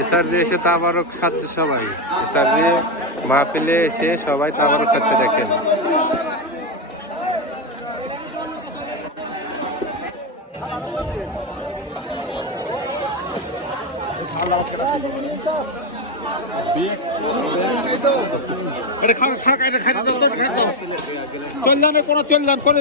এসার দিয়ে এসে তাবারক খাচ্ছে সবাই। এসার দিয়ে মাহফিলে এসে সবাই তাবারক খাচ্ছে দেখেন। চললাম কোনো চললাম করে